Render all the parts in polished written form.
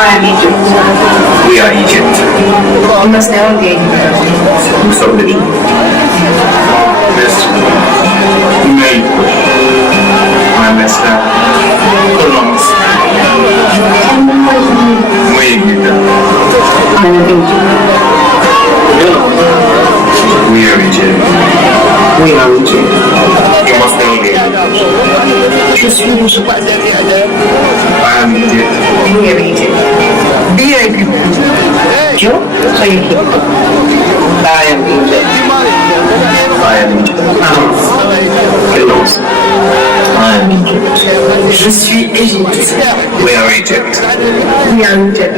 I am Egypt. We are Egypt. You must know the مصلي مصر ميت مملكة كل مصر ميت جدا. We are Egypt. We are Egypt. You must know me. Je suis Egypt. I am Egypt. We are Egypt. Be Egypt. Yo soy Egipto. I am Egypt. I am Egypt. Quel monstre. I am Egypt. Je suis Égypte. We are Egypt. We are Egypt. I am Egypt.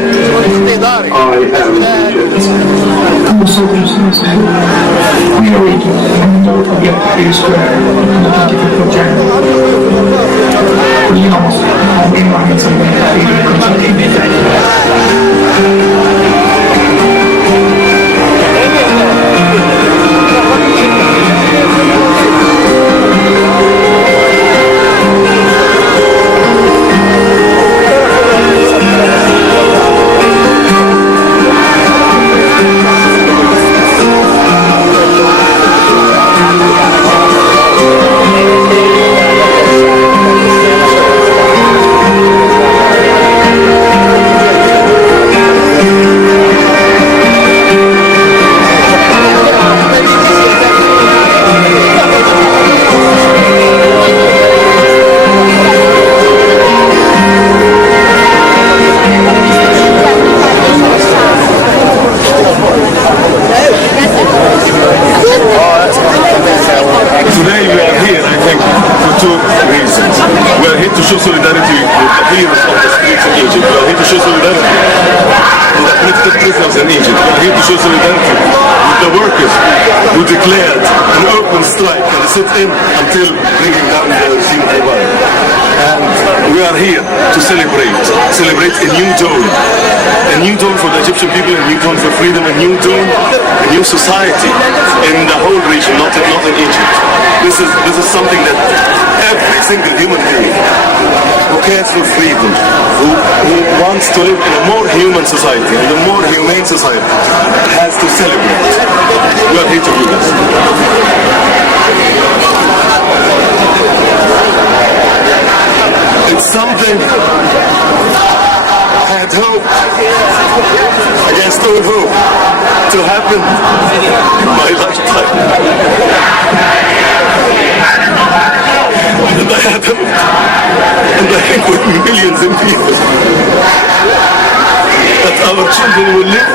We are Egypt. Don't forget to be square. Today we are here, I think, for two reasons. We are here to show solidarity with the heroes of the streets in Egypt. We are here to show solidarity with the political prisoners in Egypt. We are here to show solidarity with the workers who declared an open strike and sit in until bringing down the regime of Obama. And we are here to celebrate a new dawn for the Egyptian people, a new dawn for freedom, a new dawn, a new society in the whole region, not in Egypt. This is something that every single human being who cares for freedom, who wants to live in a more human society, in a more humane society, has to celebrate. We are here to do this. It's something I had hoped, against all hope, to happen in my lifetime. And I had hoped, and I think with millions of people, that our children will live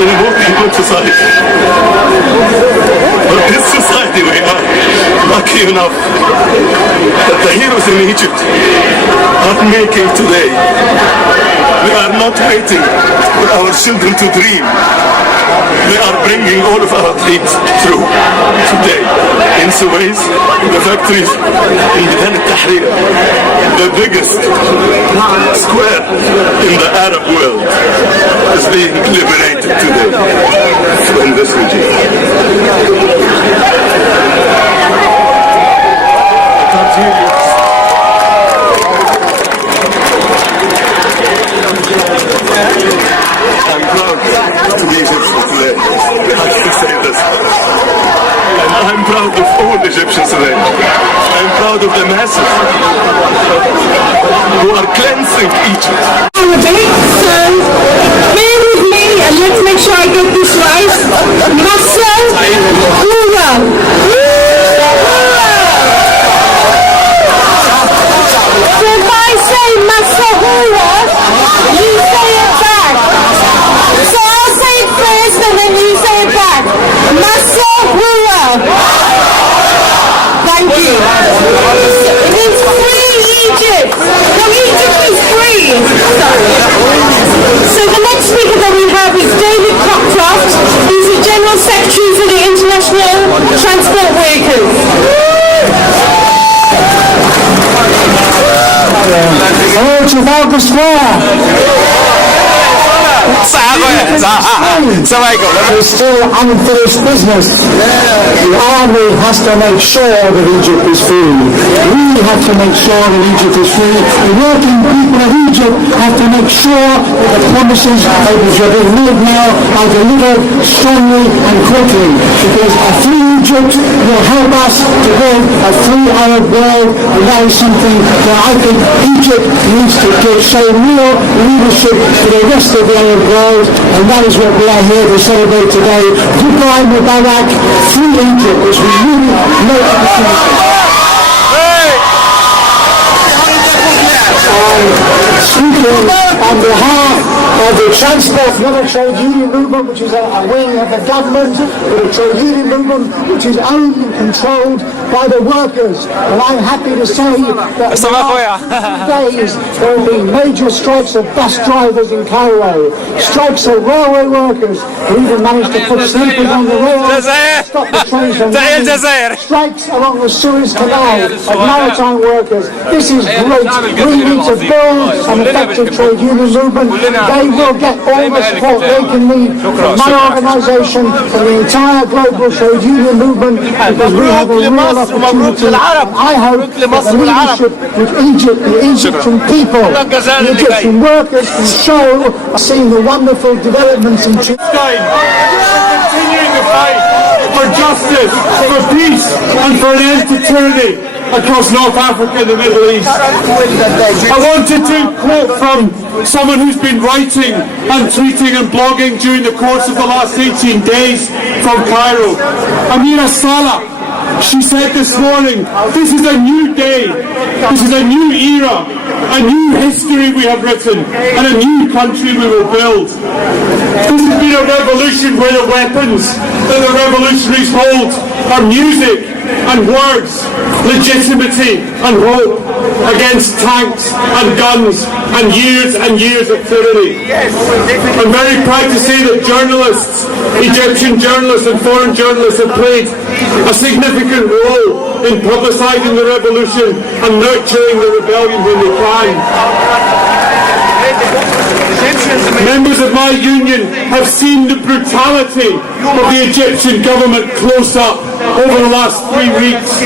in a more human society. But this society we are lucky enough that the heroes in Egypt are making today. We are not waiting for our children to dream. They are bringing all of our dreams through today. In Suez, the factories in Tahrir, the biggest square in the Arab world, is being liberated today from this regime. I can't hear you. I'm proud to be Egyptian today. I can say this. And I'm proud of all Egyptians today. I'm proud of the masses who are cleansing Egypt. So bear with me and let's make sure I get this right. Massa Hura. So if I say Massa Hura, you say it back. So I'll say it first and then you say it back. Massa Hura. Thank you. It means free Egypt. No, Egypt is free. So the next speaker that we have is David Cockcroft. He's the General Secretary for the International Transport Workers. Trafalgar Square. There's still unfinished business. The army has to make sure that Egypt is free. We have to make sure that Egypt is free. The working people of Egypt have to make sure that the promises that are being made now are delivered strongly and quickly. Because a free Egypt will help us to build a free Arab world, and that is something that I think Egypt needs to show real leadership to the rest of the Arab world, and that is what we are here to celebrate today. Goodbye Mubarak, free Egypt, as we really know opportunity. Speaking on behalf of the Transport, not a trade union movement, which is a wing of the government, but a trade union movement which is owned and controlled by the workers. And I'm happy to say that in the last days there have been major strikes of bus drivers in Cairo, strikes of railway workers who even managed to put sleepers on the rails, stop the trains from running, strikes along the Suez Canal of maritime workers. This is great. We need to build an effective trade union movement. They will get all the support they can need from my organisation, from the entire global trade union movement, because we have a real opportunity. I hope that the leadership with Egypt, the Egyptian people, the Egyptian workers can show, seeing the wonderful developments in continuing the fight for justice, for peace, and for an end to tyranny across North Africa and the Middle East. I wanted to quote from someone who's been writing and tweeting and blogging during the course of the last 18 days from Cairo. Amira Salah, she said this morning, this is a new day, this is a new era, a new history we have written, and a new country we will build. This has been a revolution where the weapons that the revolutionaries hold are music and words, legitimacy and hope against tanks and guns and years of tyranny. I'm very proud to say that journalists, Egyptian journalists and foreign journalists have played a significant role in publicising the revolution and nurturing the rebellion when they can. Members of my union have seen the brutality of the Egyptian government close up over the last 3 weeks.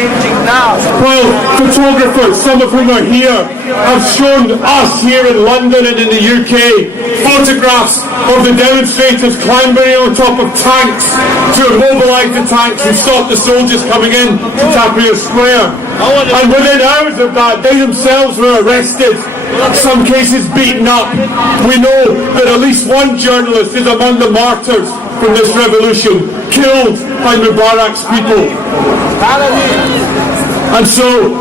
While photographers, some of whom are here, have shown us here in London and in the UK photographs of the demonstrators clambering on top of tanks to immobilise the tanks and stop the soldiers coming in to Tahrir Square. And within hours of that, they themselves were arrested, some cases beaten up. We know that at least one journalist is among the martyrs from this revolution, killed by Mubarak's people. And so,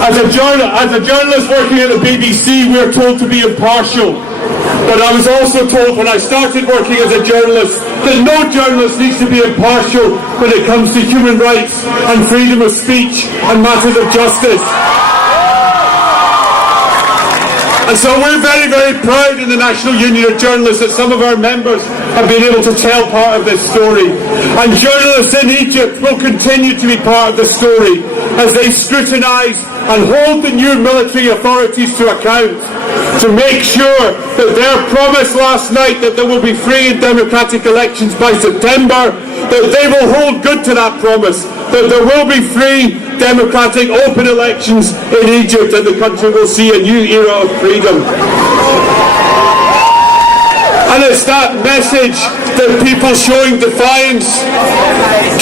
as a journalist working at the BBC, we are told to be impartial. But I was also told when I started working as a journalist that no journalist needs to be impartial when it comes to human rights and freedom of speech and matters of justice. And so we're very, very proud in the National Union of Journalists that some of our members have been able to tell part of this story. And journalists in Egypt will continue to be part of the story as they scrutinise and hold the new military authorities to account to make sure that their promise last night that there will be free and democratic elections by September, that they will hold good to that promise, that there will be free, democratic, open elections in Egypt and the country will see a new era of freedom. And it's that message that people showing defiance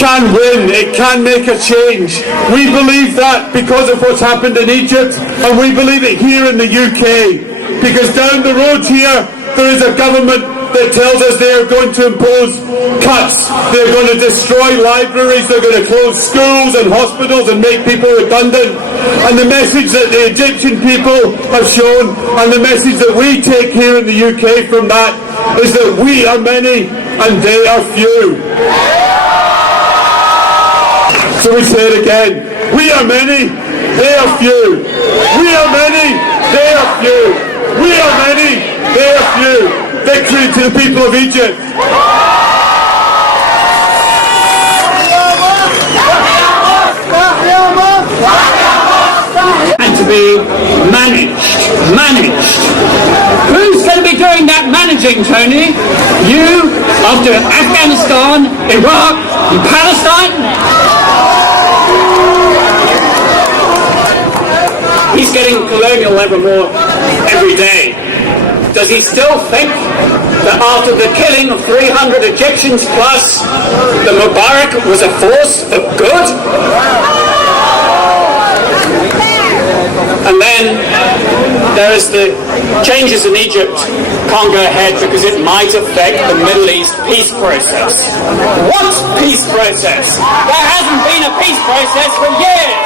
can win, it can make a change. We believe that because of what's happened in Egypt, and we believe it here in the UK. Because down the road here, there is a government that tells us they are going to impose cuts. They're going to destroy libraries, they're going to close schools and hospitals and make people redundant. And the message that the Egyptian people have shown, and the message that we take here in the UK from that, is that we are many and they are few. So we say it again. We are many, they are few. We are many, they are few. We are many, they are few. Victory to the people of Egypt. And to be managed. Who's going to be doing that management? managing, Tony. You, after Afghanistan, Iraq, and Palestine. He's getting colonial ever more every day. Does he still think that after the killing of 300 Egyptians plus, the Mubarak was a force of good? And then there is the changes in Egypt can't go ahead because it might affect the Middle East peace process. What peace process? There hasn't been a peace process for years.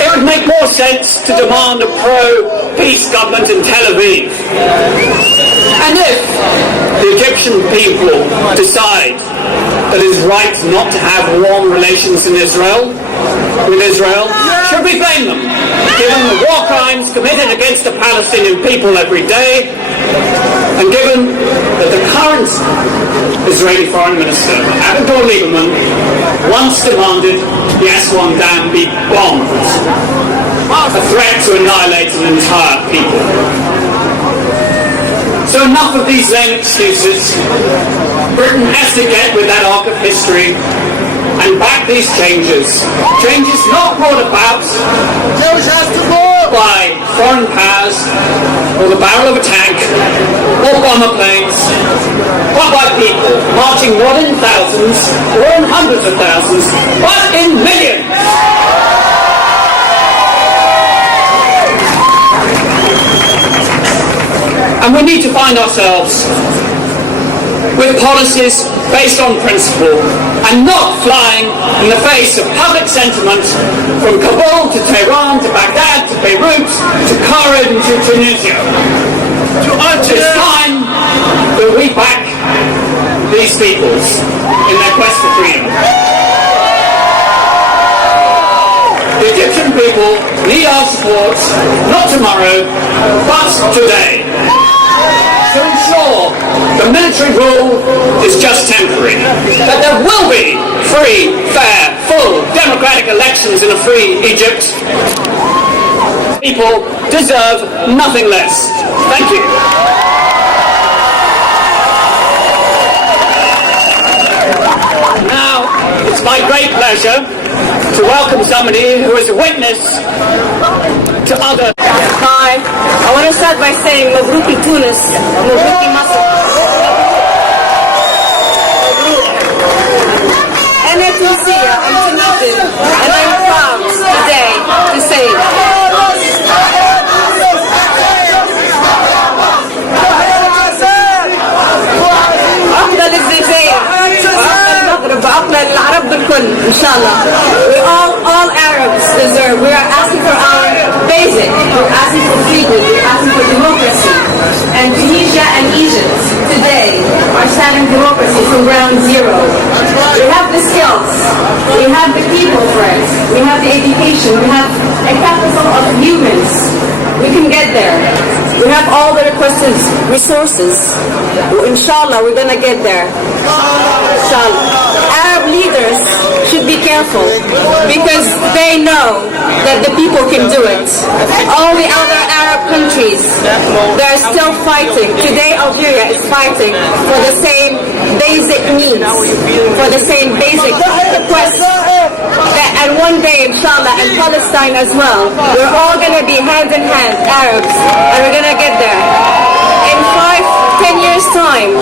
It would make more sense to demand a pro-peace government in Tel Aviv. And if the Egyptian people decide that it is right not to have warm relations with Israel, should we blame them, given the war crimes committed against the Palestinian people every day, and given that the current Israeli Foreign Minister, Avigdor Lieberman, once demanded the Aswan Dam be bombed, a threat to annihilate an entire people. So enough of these lame excuses. Britain has to get with that arc of history and back these changes. Changes not brought about by foreign powers or the barrel of a tank or bomber planes, but by people marching not in thousands or in hundreds of thousands, but in millions. And we need to find ourselves with policies based on principle and not flying in the face of public sentiment from Kabul to Tehran to Baghdad to Beirut to Cairo and to Tunisia. It's time that we back these peoples in their quest for freedom. The Egyptian people need our support, not tomorrow, but today, to ensure the military rule is just temporary, that there will be free, fair, full, democratic elections in a free Egypt. People deserve nothing less. Thank you. Now, it's my great pleasure to welcome somebody who is a witness to other. Hi, I want to start by saying Mabruki Tunis, Mabruki Masr. أنا تونسية, I'm Tunisian, and I'm proud today to say عقنا للجزائر, وعقنا المغرب, وعقنا العرب بالكل, إن شاء الله. All Arabs deserve. We are asking for our basic. We're asking for freedom. We're asking for democracy. And Tunisia and Egypt today are starting democracy from ground zero. We have the skills. We have the people for it. We have the education. We have a capital of humans. We can get there. We have all the requested resources. Inshallah, we're going to get there. Inshallah. Arab leaders should be careful because they know that the people can do it. All the other Arab countries, they're still fighting. Today Algeria is fighting for the same basic needs, for the same basic requests. And one day, inshallah, in Palestine as well, we're all going to be hand in hand, Arabs, and we're going to get there. In 5-10 years' time,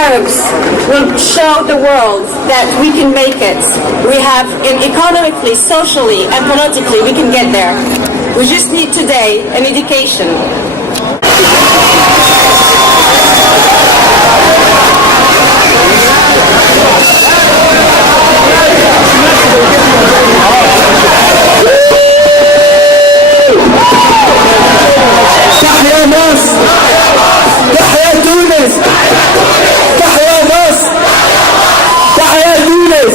Arabs will show the world that we can make it. We have, economically, socially, and politically, we can get there. We just need today an education. تحيا مصر، تحيا تونس، تحيا مصر، تحيا تونس.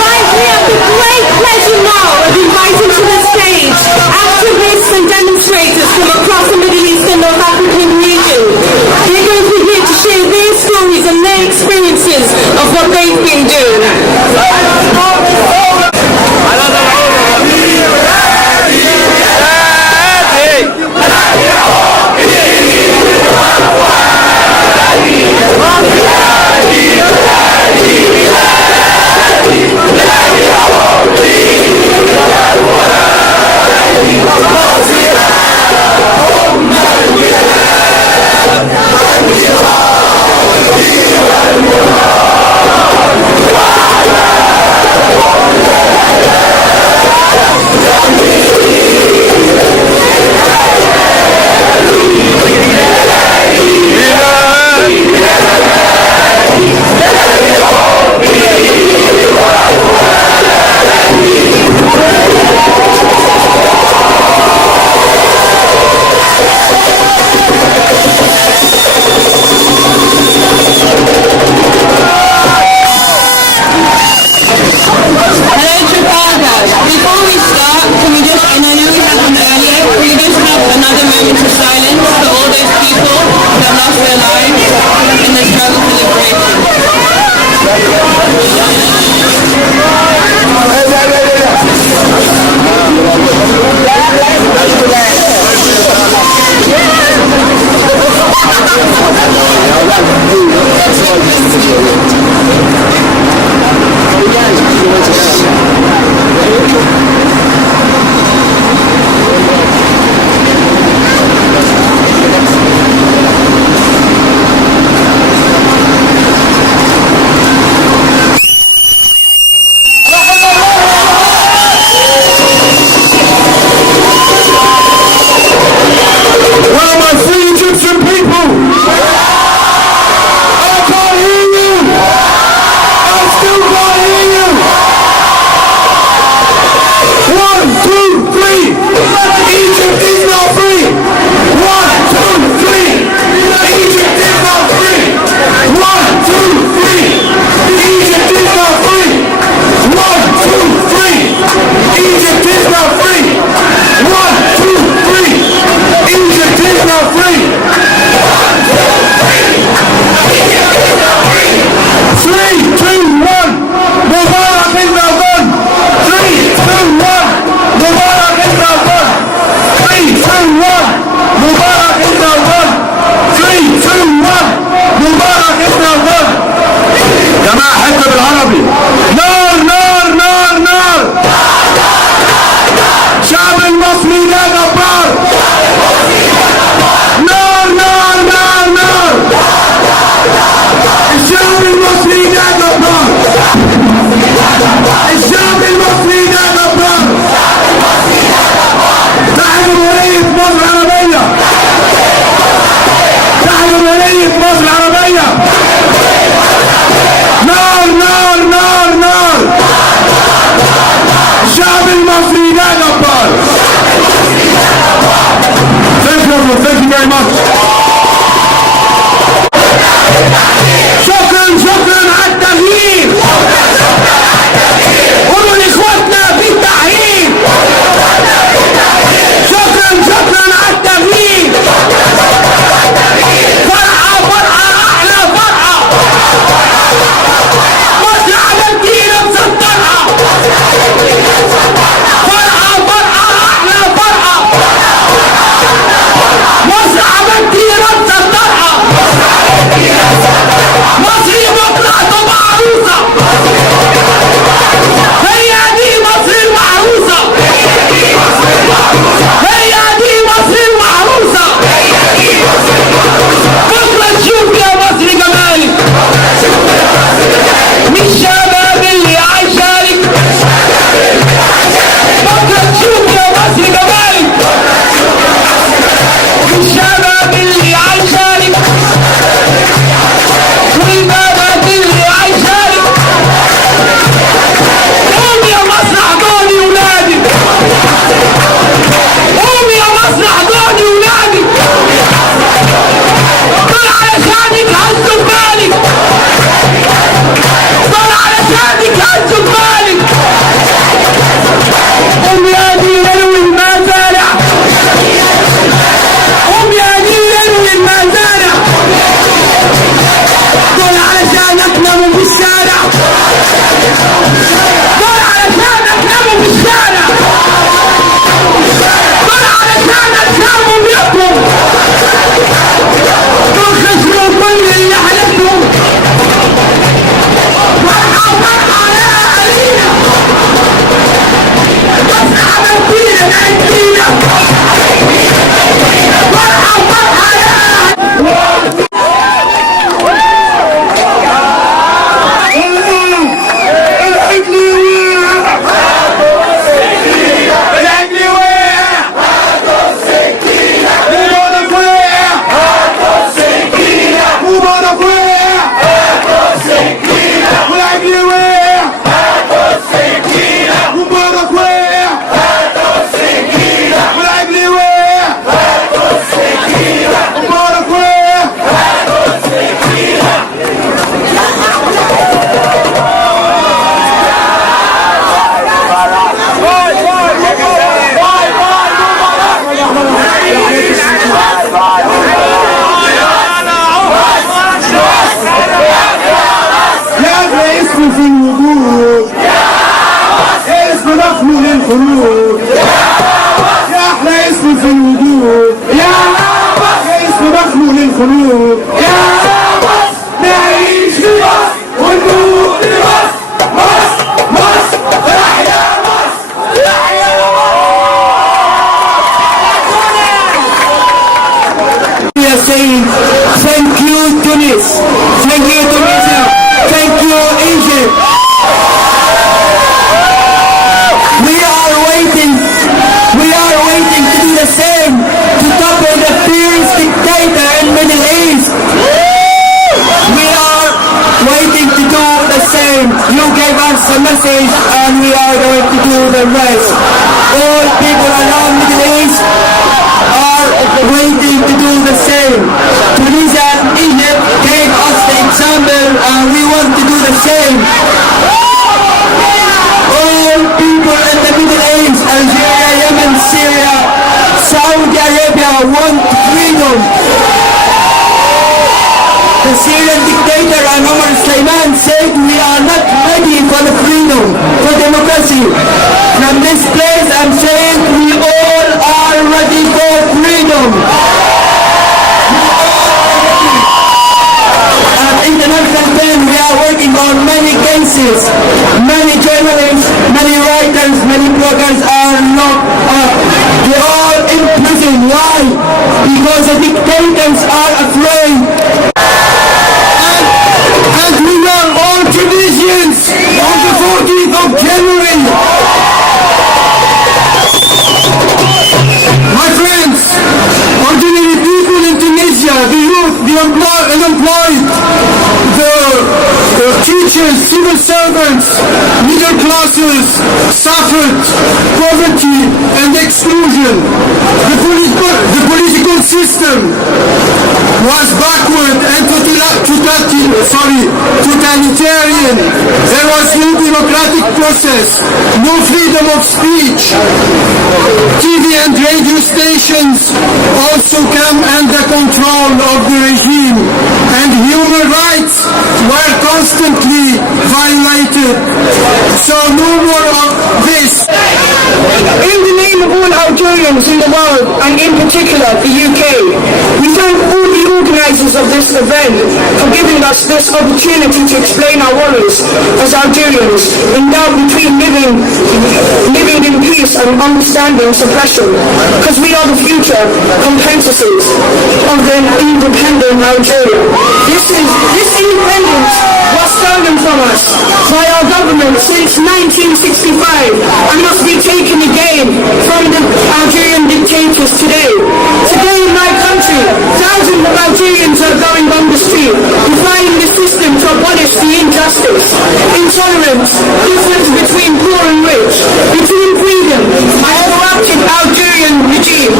Guys, we have the great pleasure now of inviting to the stage activists East, and we are going to do the rest. All people around the Middle East are waiting to do the same. Tunisia and Egypt gave us the example, and we want to do the same. All people in the Middle East, Algeria, Yemen, Syria, Saudi Arabia want freedom. The Syrian dictator Omar Suleiman said we are not ready for the freedom, for democracy. From this place I'm saying we all are ready for freedom. At International 10 we are working on many cases. Many journalists, many writers, many bloggers are locked up. They are in prison. Why? Because the dictators are afraid. And we were all Tunisians on the 14th of January. My friends, ordinary people in Tunisia, the youth, the unemployed, the teachers, civil servants, middle classes suffered poverty and exclusion. The political system was backward and totalitarian. There was no democratic process, no freedom of speech. TV and radio stations also come under control of the regime, and human rights were constantly violated. So no more of this. In the name of all Algerians in the world, and in particular the UK, we thank all the organisers of this event for giving us this opportunity to explain our worries as Algerians in doubt between living in peace and understanding suppression, because we are the future competencies of the independent Algeria. This independence was stolen from us by our government since 1965 and must be taken again from the Algerian dictators today. Today in my country, thousands of Algerians are going on the street, defying the system to abolish the injustice, intolerance, difference between poor and rich, between freedom and corrupted Algerian regime.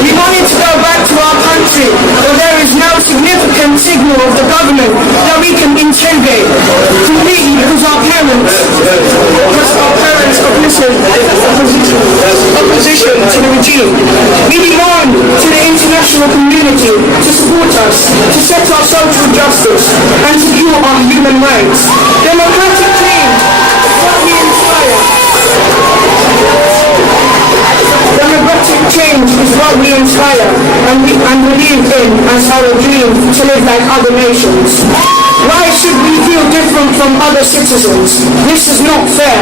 We wanted to go back to our country, but there is no significant signal of the government that we can interrogate completely because our parents opposition to the regime. We demand to the international community to support us, to set our social justice and secure our human rights. Democratic change is what we inspire. Democratic change is what we inspire and believe in as our dream to live like other nations. Why should we feel different from other citizens? This is not fair.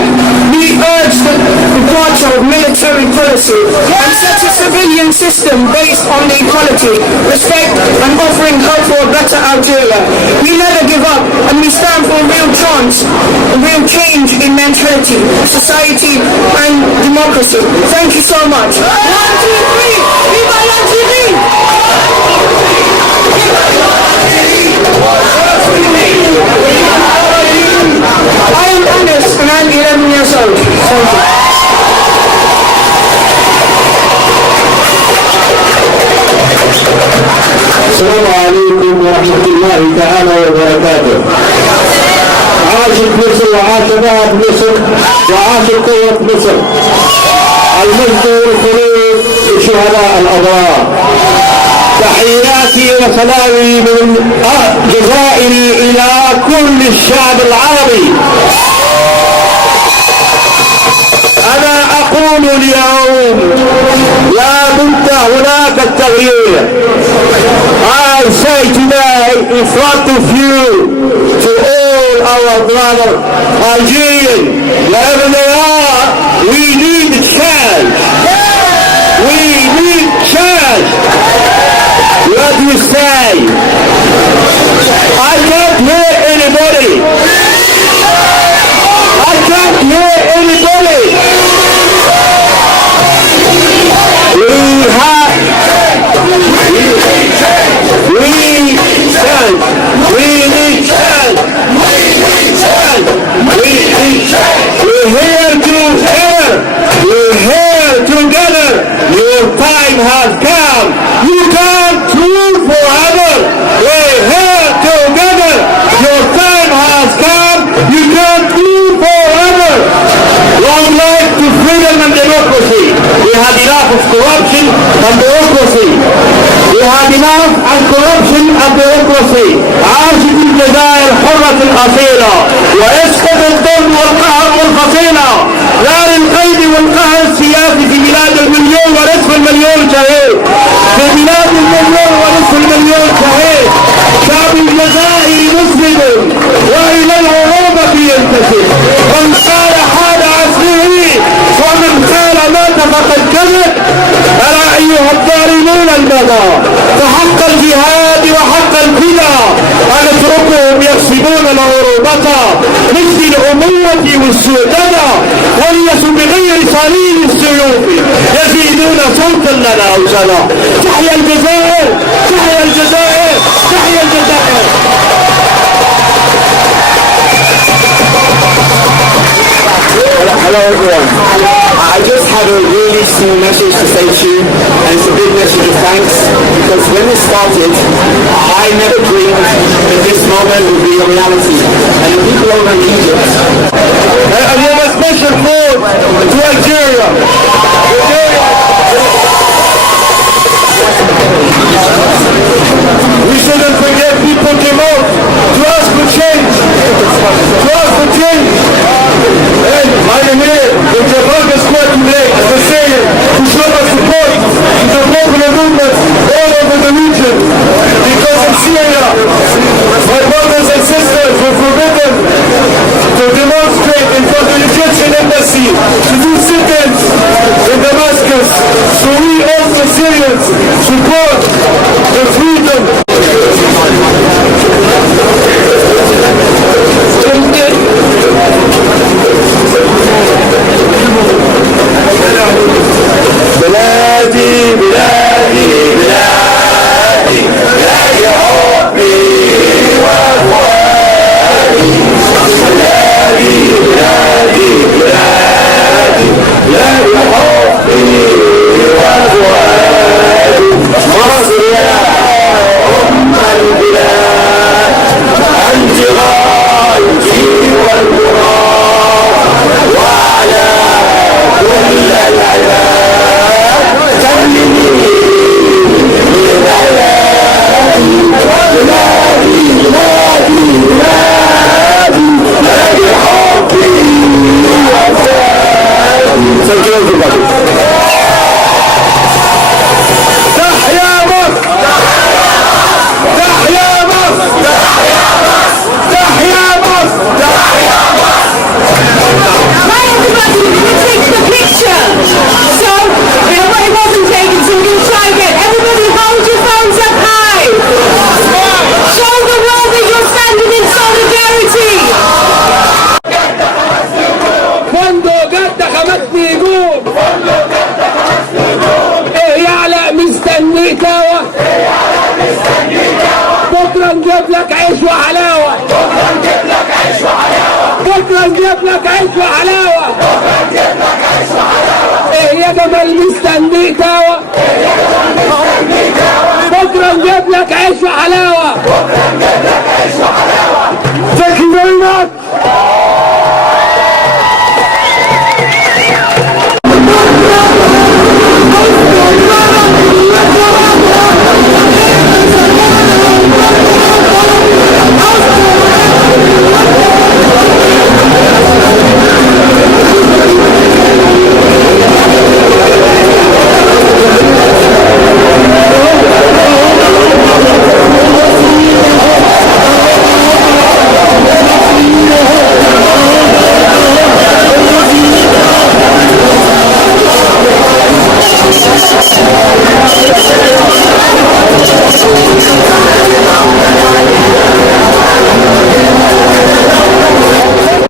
We urge the departure of military policy and set a civilian system based on equality, respect and offering hope for a better Algeria. We never give up and we stand for a real chance, a real change in mentality, society and democracy. Thank you so much. 1, 2, 3, Viva l'Algérie! I am Anas and I'm 11 years old. Thank you. السلام عليكم ورحمة الله تعالى وبركاته. عاشت مصر وعاش شباب مصر وعاشت قوة مصر. المجد والخلود لشهداء الأبرار. تحياتي وسلامي من جزائري إلى كل الشعب العربي. أنا أقول اليوم لا بد هناك التغيير. I say today in front of you to all our brother Algerian, wherever they are, we need change. We need change. What do you say? I can't hear anybody. I can't hear anybody. We need الأصيلة واسقط الظلم والقهر والفصيلة، لا للقيد والقهر السياسي في بلاد المليون ونصف المليون شهيد، في بلاد المليون ونصف المليون شهيد. شعب الجزائر مسلم وإلى العروبة ينتسب، من قال حال عصره ومن قال مات فقد كذب. ألا أيها الظالمون المضى، فحق الجهاد وحق الفدا أن اتركهم يكسبون العروبة مثل الأموة والسودة، وليسوا بغير صليل السيوف يزيدون صوتا لنا أوزلا. تحيا الجزائر، تحيا الجزائر، تحيا الجزائر. Hello everyone. I just had a really small message to say to you, and it's a big message of thanks, because when this started, I never dreamed that this moment would be a reality, and the people over in Egypt. And you must special food to Algeria. We shouldn't forget people came out to ask for change, to ask for change. And I am here in Trafalgar Square today, as I say, to show our support to the popular movement all over the region. Because in Syria, my brothers and sisters were forbidden to demonstrate in front of the Egyptian embassy, to do sit-ins in Damascus. So we also Syrians support the freedom. بلادي بلادي بلادي بلادي حبي وفؤادي، بلادي بلادي بلادي بلادي حبي وفؤادي، مصر يا أم البلاد، أنت غايتي والمراد، وعلى كل العباد Thank you everybody. تحيا مصر، تحيا مصر، تحيا مصر، تحيا مصر. Right, everybody, we're going to take the picture. So, it wasn't taken, so we're going to try again. Everybody hold your phones up high. Show the world that you're standing in solidarity. فندق جد خمسني نجوم، ايه يعلق مستنيك هوا، بكره نجيب لك عيش وحلاوه، بكره نجيب لك عيش وحلاوه، ايه يا جمال مستنيك هوا، بكره نجيب لك عيش وحلاوه. Thank you very much.